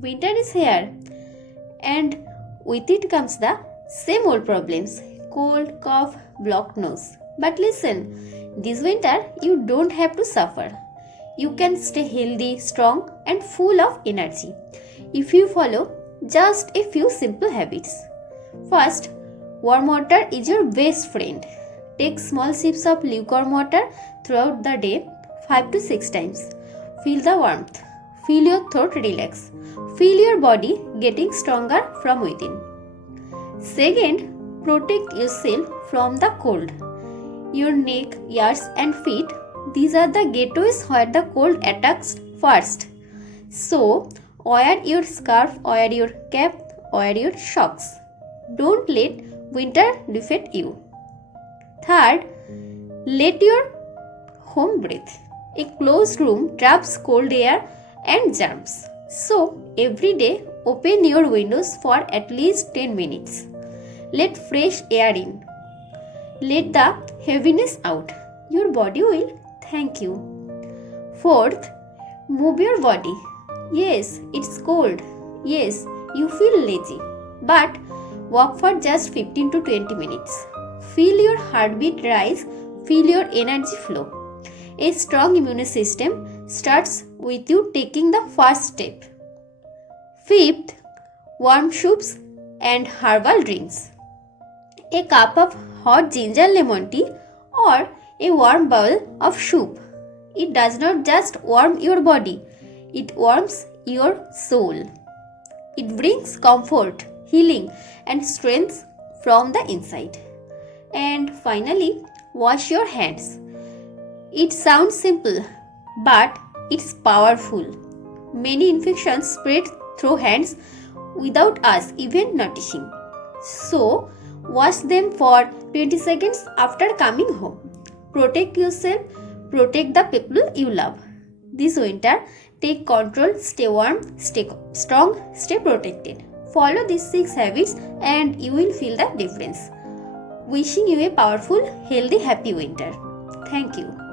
Winter is here, and with it comes the same old problems: cold, cough, blocked nose. But listen, this winter you don't have to suffer. You can stay healthy, strong, and full of energy if you follow just a few simple habits. First, warm water is your best friend. Take small sips of lukewarm water throughout the day 5 to 6 times. Feel the warmth. Feel your throat relax. Feel your body getting stronger from within. Second, protect yourself from the cold. Your neck, ears, and feet, these are the gateways where the cold attacks first. So, wear your scarf, wear your cap, wear your socks. Don't let winter defeat you. Third, let your home breathe. A closed room traps cold air and germs. So, every day open your windows for at least 10 minutes. Let fresh air in. Let the heaviness out. Your body will thank you. Fourth, move your body. Yes, it's cold. Yes, you feel lazy. But walk for just 15 to 20 minutes. Feel your heartbeat rise. Feel your energy flow. A strong immune system starts with you taking the first step. Fifth, warm soups and herbal drinks. A cup of hot ginger lemon tea or a warm bowl of soup. It does not just warm your body, it warms your soul. It brings comfort, healing, and strength from the inside. And finally, wash your hands. It sounds simple, but it's powerful. Many infections spread through hands without us even noticing. So, wash them for 20 seconds after coming home. Protect yourself, protect the people you love. This winter, take control, stay warm, stay strong, stay protected. Follow these 6 habits and you will feel the difference. Wishing you a powerful, healthy, happy winter. Thank you.